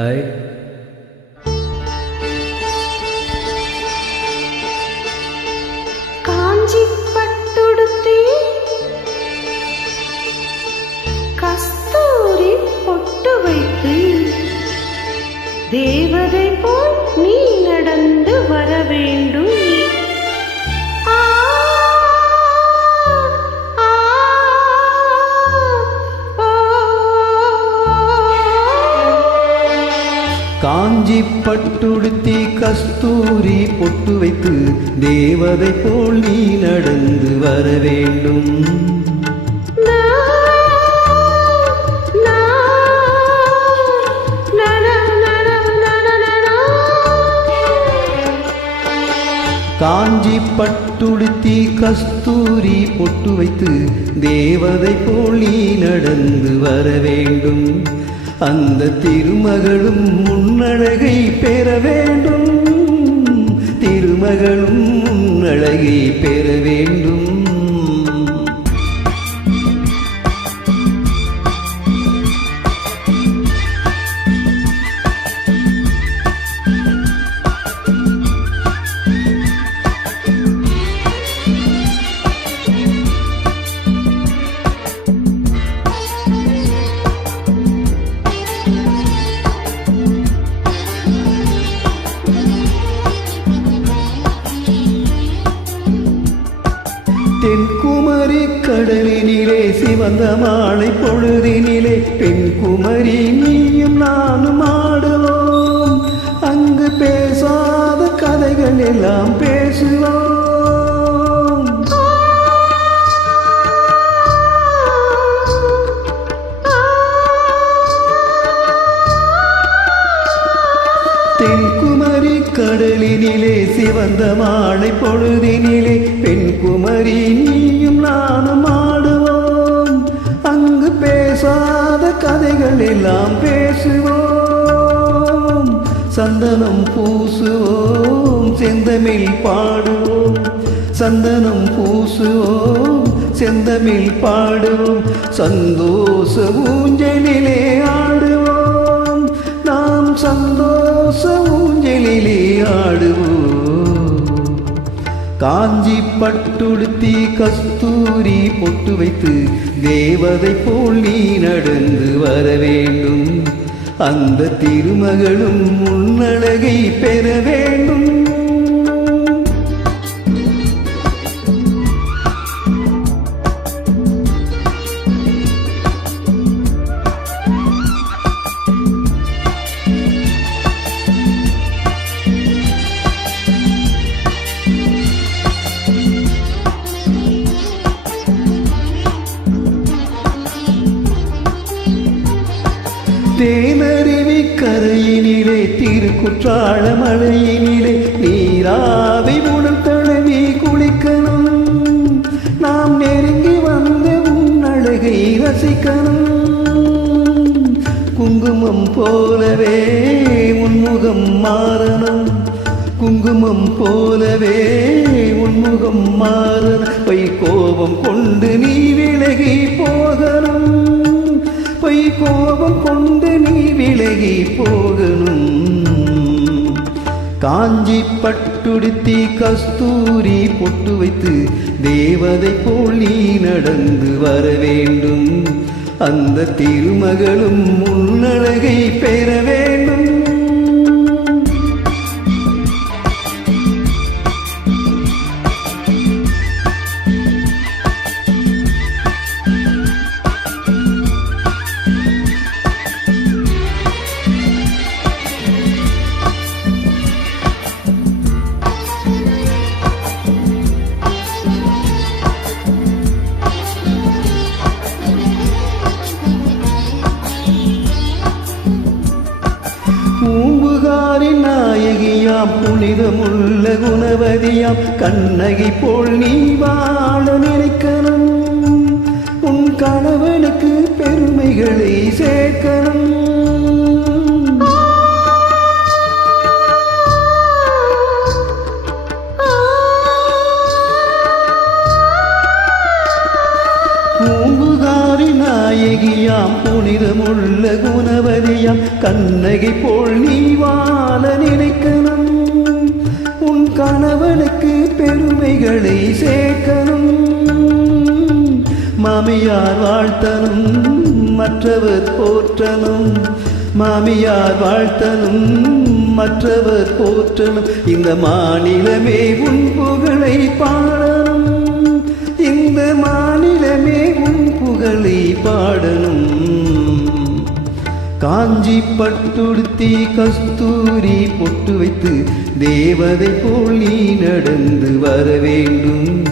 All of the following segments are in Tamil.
ஹாய். காஞ்சி பட்டுடுத்தி கஸ்தூரி பொட்டு வைத்து தேவதை போல் நீ நடந்து வர வேண்டும். காஞ்சி பட்டுடுத்தி கஸ்தூரி பொட்டு வைத்து தேவதை போல் நீ நடந்து வர வேண்டும். காஞ்சி பட்டுடுத்தி கஸ்தூரி பொட்டு வைத்து தேவதை போல் நீ நடந்து வர வேண்டும். அந்த திருமகளும் முன்னழகை பெற வேண்டும். திருமகளும் முன்னழகை பெற வேண்டும். தென்குமரி கடலினிலே சிவந்த மாலை பொழுதினிலே பெண்குமரி நீயும் நானும் ஆடுவோம். அங்கு பேசாத கதைகள் எல்லாம் பேசுவோம். தென்குமரி கடலினிலே சிவந்த மாலை பொழுதினிலே பெண்குமரி நீயும் நானும் ஆடுவோம். அங்கு பேசாத கதைகள் எல்லாம் பேசுவோம். சந்தனம் பூசுவோம், செந்தமிழ் பாடுவோம். சந்தனம் பூசுவோம், செந்தமிழ் பாடுவோம். சந்தோஷ ஊஞ்சலிலே ஆடுவோம். நாம் சந்தோஷ ஊஞ்சலிலே ஆடுவோம். காஞ்சி பட்டுடுத்தி கஸ்தூரி பொட்டு வைத்து தேவதை போல் நீ நடந்து வர வேண்டும். அந்த திருமகளும் முன்னழகை பெற வேண்டும். தேனருவி கரையினிலே திருக்குற்றால மலையினிலே நீராவி உடல் தழுவி குளிக்கணும். நாம் நெருங்கி வந்த உன்னழகை ரசிக்கணும். குங்குமம் போலவே உன்முகம் மாறணும். குங்குமம் போலவே உன்முகம் மாறணும். பொய் கோபம் கொண்டு நீ விலகி போகணும். பொய் கோபம் கொண்டு நீ விலகி போகணும். காஞ்சி பட்டுடுத்தி கஸ்தூரி பொட்டு வைத்து தேவதை போல் நீ நடந்து வர வேண்டும். அந்த திருமகளும் முன்னழகை பெற வேண்டும். பூம்புகாரின் நாயகியாம் புனிதமுள்ள குணவதியாம் கண்ணகி போல் நீ வாழ நினைக்கணும். உன் கணவனுக்கு பெருமைகளை சேர்க்கணும். பூம்புகாரின் நாயகியாம் புனிதமுள்ள குணவதியாம் கண்ணகி போல் நீ வாழ நினைக்கணும். உன் கணவனுக்கு பெருமைகளை சேர்க்கணும். மாமியார் வாழ்த்தனும் மற்றவர் போற்றணும். மாமியார் வாழ்த்தனும் மற்றவர் போற்றணும். இந்த மாநிலமே உன் புகழை பாடணும். இந்த மாநிலமே உன் புகழை பாடணும். காஞ்சி பட்டுடுத்தி கஸ்தூரி பொட்டு வைத்து தேவதை போல் நீ நடந்து வர வேண்டும்.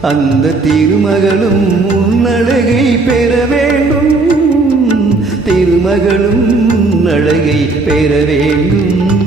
அந்த திருமகளும் உன்னழகை பெற வேண்டும். திருமகளும் அழகை பெற வேண்டும்.